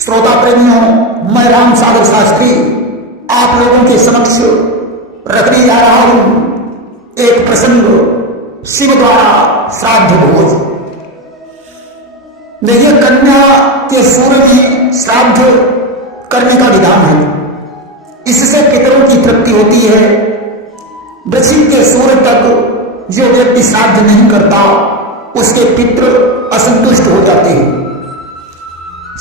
श्रोता प्रेमियों, मैं राम सागर शास्त्री आप लोगों के समक्ष रखने जा रहा हूं एक प्रसंग, शिव द्वारा श्राद्ध भोज। देखिए, कन्या के सूर्य में श्राद्ध करने का विधान है। इससे पितरों की तृप्ति होती है। वृश्चिक के सूर्य तक जो व्यक्ति श्राद्ध नहीं करता उसके पितृ असंतुष्ट हो जाते हैं।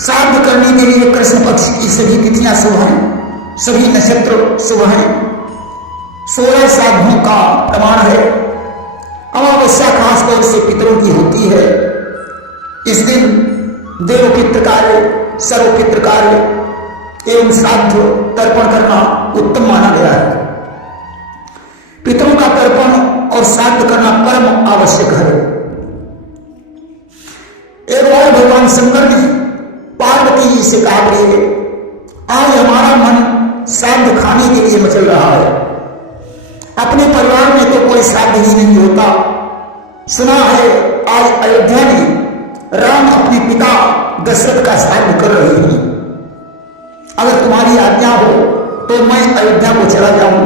श्राद्ध करने के लिए कृष्ण पक्ष की सभी तिथियां शुभ हैं, सभी नक्षत्र शुभ हैं। 16 श्राद्धों का प्रमाण है। अमावस्या खासतौर से पितरों की होती है। इस दिन देव पितृ कार्य, सर्व पितृ कार्य एवं श्राद्ध तर्पण करना उत्तम माना गया है। पितरों का तर्पण और श्राद्ध करना परम आवश्यक है। एक बार भगवान शंकर ने पार्वती जी से कहा, प्रिय, आज हमारा मन श्राद्ध खाने के लिए मचल रहा है। अपने परिवार में तो कोई श्राद्ध ही नहीं होता। सुना है आज अयोध्या में राम अपने पिता दशरथ का श्राद्ध कर रहे हैं। अगर तुम्हारी आज्ञा हो तो मैं अयोध्या को चला जाऊं।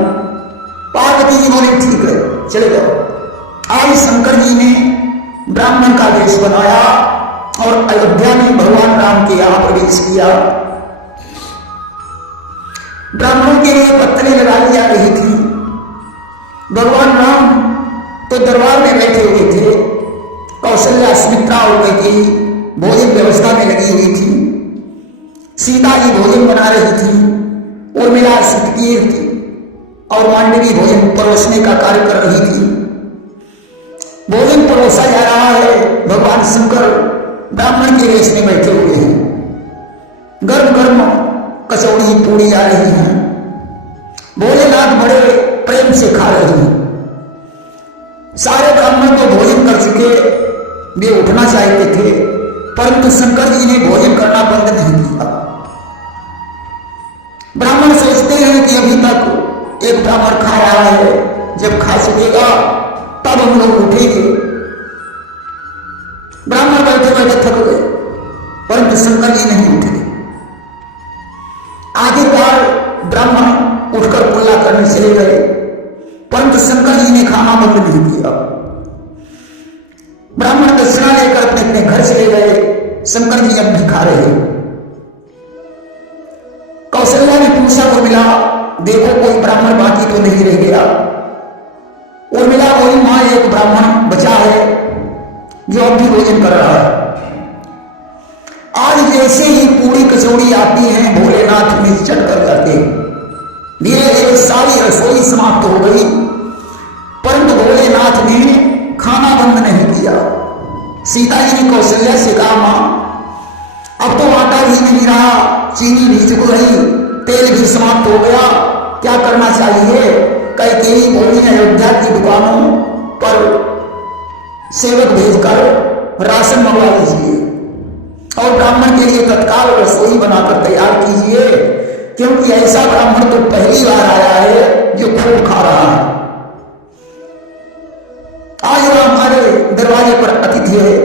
पार्वती जी बोले, ठीक है, चले जाओ। आज शंकर जी ने ब्राह्मण का वेश बनाया और अयोध्या में भगवान राम के यहां प्रवेश किया। ब्राह्मणों के लिए पत्तलें लगाई जा रही थी। भगवान राम तो दरबार में बैठे हुए थे। कौशल्या, सुमित्रा और कैकेयी भोजन व्यवस्था में लगी हुई थी। सीता जी भोजन बना रही थी। उर्मिला सुतकीर थी और मांडवी भोजन परोसने का कार्य कर रही थी। भोजन परोसा जा रहा है। भगवान शंकर ब्राह्मण के वेश में बैठे हुए हैं। गर्म गर्म कचौड़ी पूड़ी आ रही हैं। भोलेनाथ बड़े प्रेम से खा रहे हैं। सारे ब्राह्मण तो भोजन कर चुके, वे उठना चाहते थे, परंतु शंकर जी ने भोजन करना बंद नहीं किया। ब्राह्मण सोचते हैं कि अभी तक एक ब्राह्मण खा रहा है, जब खा चुकेगा तब हम लोग उठेंगे। ब्राह्मण बैठे बैठे थक गए, परंतु शंकर जी नहीं उठे। आखिरकार ब्राह्मण उठकर कुल्ला करने चले गए, परंतु शंकर जी ने खाना बंद नहीं किया। ब्राह्मण दक्षिणा लेकर अपने अपने घर चले गए। शंकर जी अब भी खा रहे। कौशल्या ने पूछा, उर्मिला, देखो कोई ब्राह्मण बाकी तो नहीं रह गया। उर्मिला बोली, मां, एक ब्राह्मण बचा है जो अब भी भोजन कर रहा है। आज जैसे ही पूरी कचौड़ी आती है, भोलेनाथ निश्चट कर जाते हैं। धीरे धीरे सारी रसोई समाप्त हो गई, परंतु भोलेनाथ ने खाना बंद नहीं किया। सीता जी ने कौशल्या से कहा, मां, अब तो आटा भी नहीं रहा, चीनी भी चुक गई, तेल भी समाप्त हो गया, क्या करना चाहिए? कैकेयी बोली, अयोध्या की दुकानों पर सेवक भेजकर राशन मंगवा लीजिए और ब्राह्मण के लिए तत्काल रसोई बनाकर तैयार कीजिए, क्योंकि ऐसा ब्राह्मण तो पहली बार आया है जो खूब खा रहा है। आज हमारे दरवाजे पर अतिथि है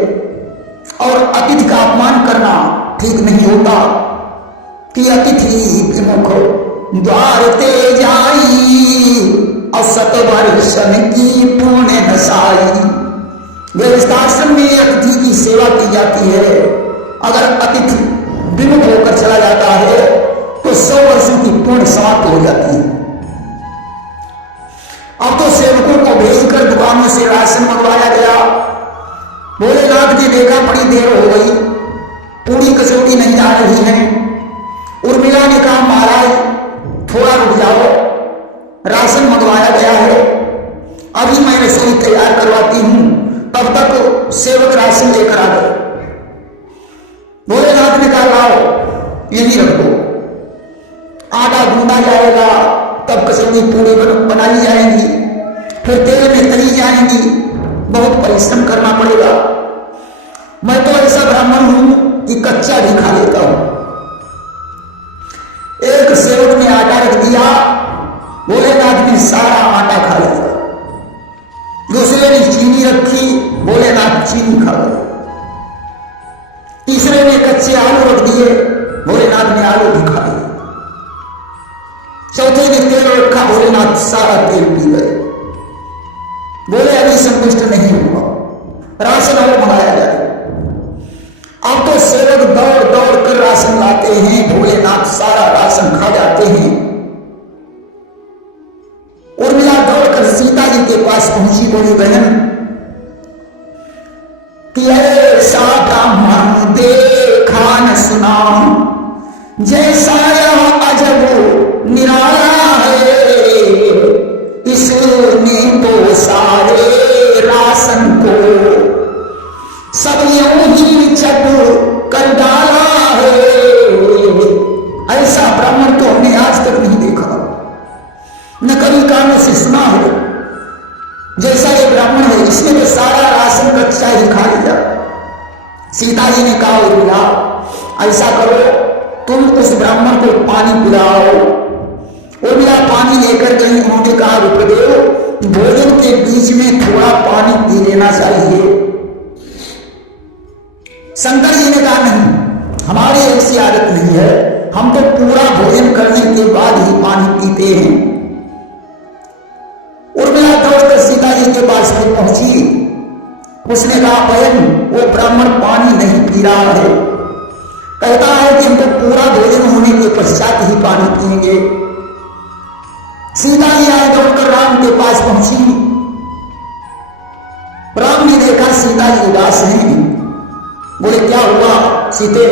और अतिथि का अपमान करना ठीक नहीं होता कि अतिथि विमुख द्वार ते जाई और सतवर्षन की पुण्य नसाई। गृहस्थाश्रम में अतिथि की सेवा की जाती है। अगर अतिथि विमुख होकर चला जाता है तो 100 वर्षों की पुण्य समाप्त हो जाती है। अब तो सेवकों को भेजकर दुकानों से राशन मंगवाया गया। भोलेनाथ ने देखा बड़ी देर हो गई, पूरी कचौड़ी नहीं आ रही है। उर्मिला ने कहा, महाराज थोड़ा रुक जाओ, राशन मंगवाया गया है, अभी मैं रसोई तैयार करवाती हूं। तब तक सेवक राशन लेकर आ गए। भोलेनाथ ने कहा, लाओ यही रख दो, आटा गूंदा जाएगा, तब कचौड़ी पूरी बनाई जाएगी, फिर तेल में तली जाएंगी, बहुत परिश्रम करना पड़ेगा। मैं तो ऐसा ब्राह्मण हूं कि कच्चा भी खा लेता हूं। एक सेवक ने आटा रख दिया, भोलेनाथ ने सारा आटा खा लिया। दूसरे ने चीनी रखी, भोलेनाथ चीनी खा गए। तीसरे ने कच्चे आलू रख दिए, भोले सारा तेल पी गए। बोले अभी संतुष्ट नहीं हुआ, राशन और मंगाया जाए। अब तो सेवक दौड़ दौड़ कर राशन लाते हैं, भोलेनाथ सारा राशन खा जाते हैं। उर्मिला दौड़कर सीता जी के पास पहुंची, बोली बहन कि ऐसा ब्राह्मण देखा न सुना, जैसा यह अजब निराला है, इसने तो सारे राशन को सब यूं ही चट कर डाला है। ऐसा ब्राह्मण तो हमने आज तक नहीं देखा, न कभी कानों से सुना हो। जैसा ये ब्राह्मण है, इसने तो सारा राशन कच्चा ही खा लिया। सीता जी ने कहा उर्मिला ऐसा करो, तुम उस ब्राह्मण को पानी पिलाओ। उर्मिला पानी लेकर गई। उन्होंने कहा रुद्रदेव, भोजन के बीच में थोड़ा पानी पी लेना चाहिए। शंकर जी ने कहा नहीं, हमारी ऐसी आदत नहीं है, हम तो पूरा भोजन करने के बाद ही पानी पीते हैं। उर्मिला दौड़कर सीता जी के पास में पहुंची। उसने कहा बहन, वो ब्राह्मण पानी नहीं पी रहा है, कहता है कि हम तो पूरा भोजन होने के पश्चात ही पानी पिएंगे। सीता जी आए दौड़कर राम के पास पहुंची। राम ने देखा सीता जी उदास हैं। बोले क्या हुआ सीते?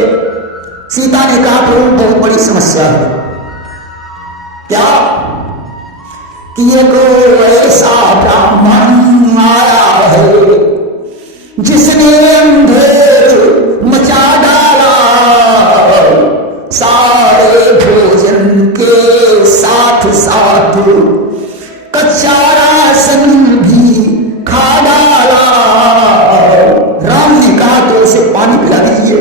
सीता ने कहा प्रभु बहुत बड़ी समस्या है। क्या? कि एक ऐसा ब्राह्मण आया है जिसने अंधेर मचा डाला, सारे भोजन के साथ साथ कच्चा राशन भी खा डाला। राम ने कहा तो उसे पानी पिला दीजिए।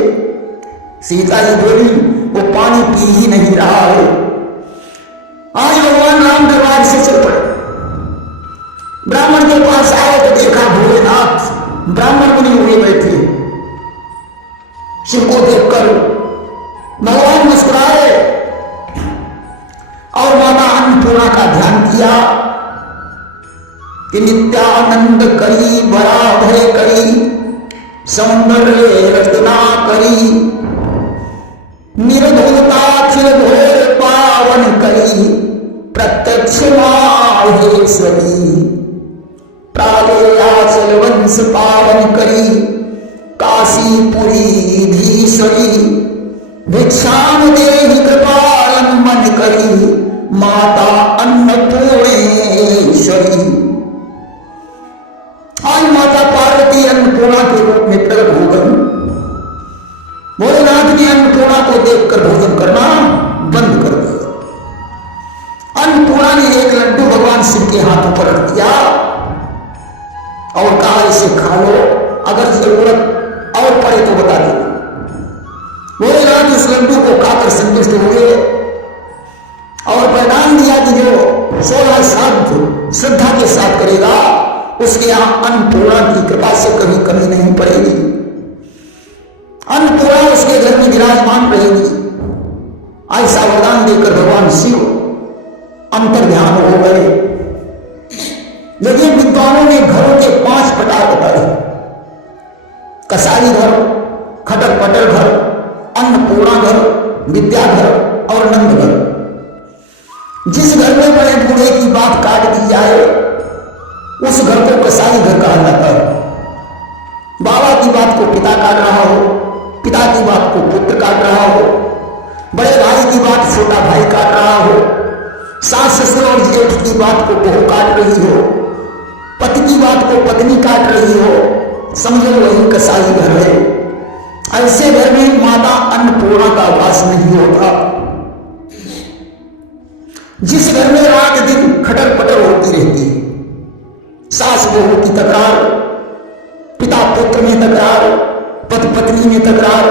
सीता जी बोली वो पानी पी ही नहीं रहा है। आज भगवान राम दरबार से चल पड़े। ब्राह्मण के पास आए तो देखा भोलेनाथ ब्राह्मण मुनि हुए बैठे। शिव को देखकर भगवान मुस्कुराए और माता अन्नपूर्णा का ध्यान किया कि नित्यानंद करी बड़ा भय करी, सौंदर्य रचना करी, निर्धूताखिल घोर पावन करी, प्रत्यक्ष माहेश्वरी, प्रालेयाचल वंश पावन करी, काशीपुरी धीश्वरी, भिक्षाम देहि कृपालंबन करी, माता अन्नपूर्णेश्वरी। आज माता पार्वती अन्नपूर्णा के रूप में प्रकट हो गई। भोलेनाथ ने अन्नपूर्णा को देखकर भोजन करना बंद कर दिया। अन्नपूर्णा ने एक लड्डू भगवान शिव के हाथों पर रख दिया और कहा इसे खा लो, अगर जरूरत और पड़े तो बता देना। भोलेनाथ उस लड्डू को खाकर संतुष्ट हुए और वरदान दिया कि जो 16 श्राद्ध श्रद्धा के साथ करेगा उसके यहां अन्नपूर्णा की कृपा से कभी कमी नहीं पड़ेगी। अन्नपूर्णा उसके घर में विराजमान रहेगी। ऐसा वरदान देकर भगवान शिव अंतर्ध्यान हो गए। यदि विद्वानों ने घरों के 5 प्रकार बताए, कसाई घर, खटर पटर घर, अन्नपूर्णा घर, विद्या घर और नंद घर। जिस घर में बड़े बूढ़े की बात काट दी जाए उस घर को कसाई घर कहा जाता है। बाबा की बात को पिता काट रहा हो, पिता की बात को पुत्र काट रहा हो, बड़े भाई की बात छोटा भाई काट रहा हो, सास ससुर और जेठ की बात को बहू काट रही हो, पति की बात को पत्नी काट रही हो, समझो वही कसाई घर है। ऐसे घर में माता अन्नपूर्णा का वास नहीं होता। जिस घर में रात दिन खटर पटर होती रहती है, सास बहू की तकरार, पिता पुत्र में तकरार, पति पत्नी में तकरार,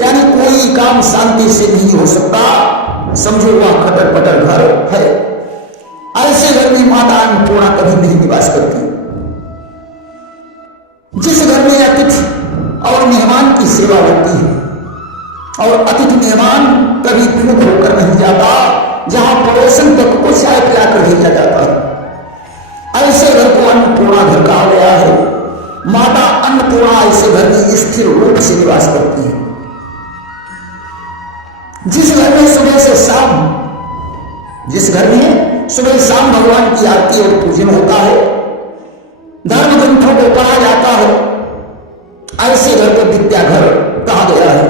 यानी कोई काम शांति से नहीं हो सकता, समझो वह खटर पटर घर है। ऐसे घर में माता अन्नपूर्णा कभी नहीं निवास करती। जिस घर में अतिथि और मेहमान की सेवा होती है और अतिथि मेहमान कभी विमुख होकर नहीं जाता, जहां पड़ोसन तक को चाय पिलाकर भेजा जाता है। ऐसे घर को अन्नपूर्णा घर कहा गया है। माता अन्नपूर्णा ऐसे घर की स्थिर रूप से निवास करती है। जिस घर में सुबह से शाम भगवान की आरती और पूजन होता है, धर्म ग्रंथों को पढ़ा जाता है, ऐसे घर को विद्या घर कहा गया है।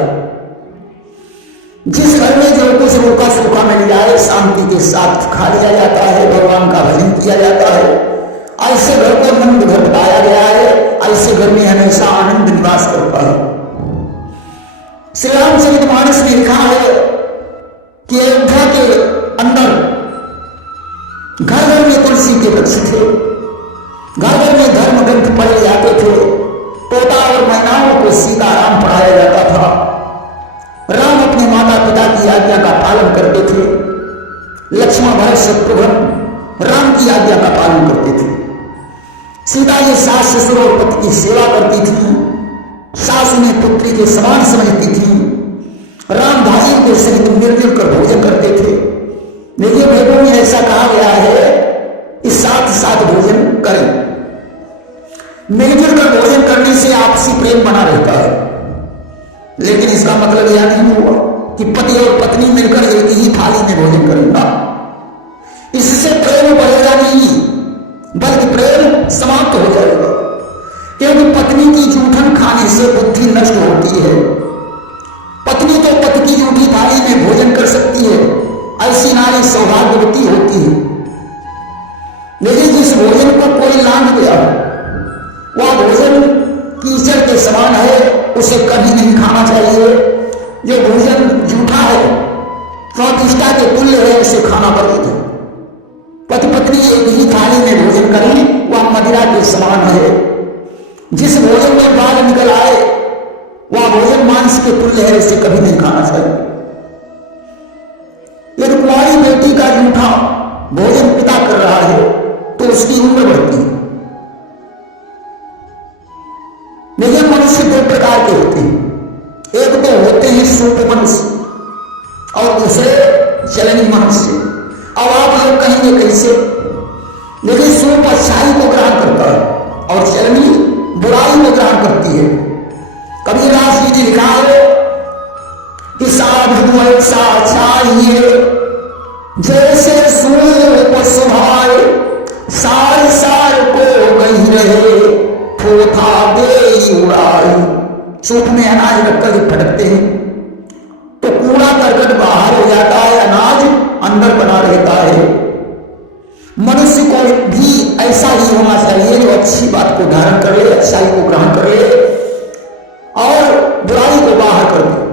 जिस घर में जो कुछ रूखा सूखा मिल जाए शांति के साथ खा लिया जाता है, भगवान का भजन किया जाता है, ऐसे घर को नंद घर बताया गया है। ऐसे घर में हमेशा आनंद निवास करता है। श्री रामचरितमानस में लिखा है कि अयोध्या के अंदर घर घर में तुलसी के वृक्ष थे, घर घर में धर्म ग्रंथ पढ़े जाते थे, तोता और मैनाओं को सीताराम पढ़ाया जाता था। राम अपने माता पिता की आज्ञा का पालन करते थे, लक्ष्मण भरत शत्रुघ्न राम की आज्ञा का पालन करते थे। सीता जी सास ससुर और पति की सेवा करती थी, सास उन्हें पुत्री के समान समझती थी। राम भाई के सहित मिलजुल कर भोजन करते थे। देखिए वेदों में ऐसा कहा गया है कि साथ साथ भोजन करें। मिलजुल कर भोजन करने से आपसी प्रेम बना रहता है, लेकिन इसका मतलब यह नहीं हुआ कि पति और पत्नी मिलकर एक ही थाली में भोजन करेंगे। इससे प्रेम बढ़ेगा नहीं, बल्कि प्रेम समाप्त हो जाएगा। क्योंकि पत्नी की जूठन खाने से बुद्धि नष्ट होती है। पत्नी तो पति की जूठी थाली में भोजन कर सकती है, ऐसी नारी सौभाग्यवती होती है। लेकिन जिस भोजन को कोई लांघ गया, वह भोजन कीचड़ के समान है, उसे कभी नहीं खाना चाहिए। जो भोजन जूठा है, प्रतिष्ठा के तुल्य है, उसे खाना पड़ेगा। पति पत्नी एक ही थाली में भोजन करें, वह मदिरा के समान है। जिस भोजन में बाल निकल आए, वह भोजन मांस के तुल्य है, उसे कभी नहीं खाना चाहिए। यदि कुंवारी बेटी का जूठा भोजन पिता कर रहा है तो उसकी उम्र बढ़ती है। लेकिन मनुष्य दो प्रकार के होते हैं। एक तो होते हैं सूप मनुष्य और दूसरे चलनी मनुष्य। अब आप लोग कहेंगे कैसे? लेकिन सूप अच्छाई को ग्रहण करता है और चलनी बुराई को ग्रहण करती है। कबीरदास जी ने लिखा है कि साधु ऐसा चाहिए जैसे सूप सुभाए, सार सार को गही रहे, थोथा दे उड़ाई। सूप में अनाज रखकर जब फटकते हैं तो कूड़ा करकट बाहर हो जाता है, अनाज अंदर बना रहता है। मनुष्य को भी ऐसा ही होना चाहिए जो अच्छी बात को धारण कर ले, अच्छाई को ग्रहण कर ले और बुराई को बाहर कर दे।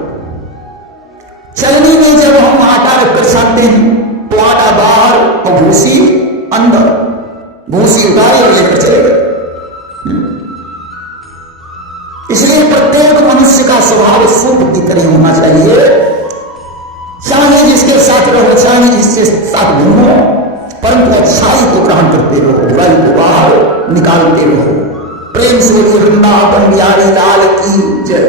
चलनी में जब हम आटा रखकर छानते हैं तो आटा बाहर और भूसी अंदर, भूसी उठाए और लेकर चले गए। इसलिए प्रत्येक मनुष्य का स्वभाव सूप की तरह होना चाहिए। चाहे जिसके साथ रहो, चाहे जिसके साथ घूमो, परंतु अच्छाई को ग्रहण करते रहो, बुराई को बाहर निकालते रहो। प्रेम से वृंदावन बिहारी लाल की जय।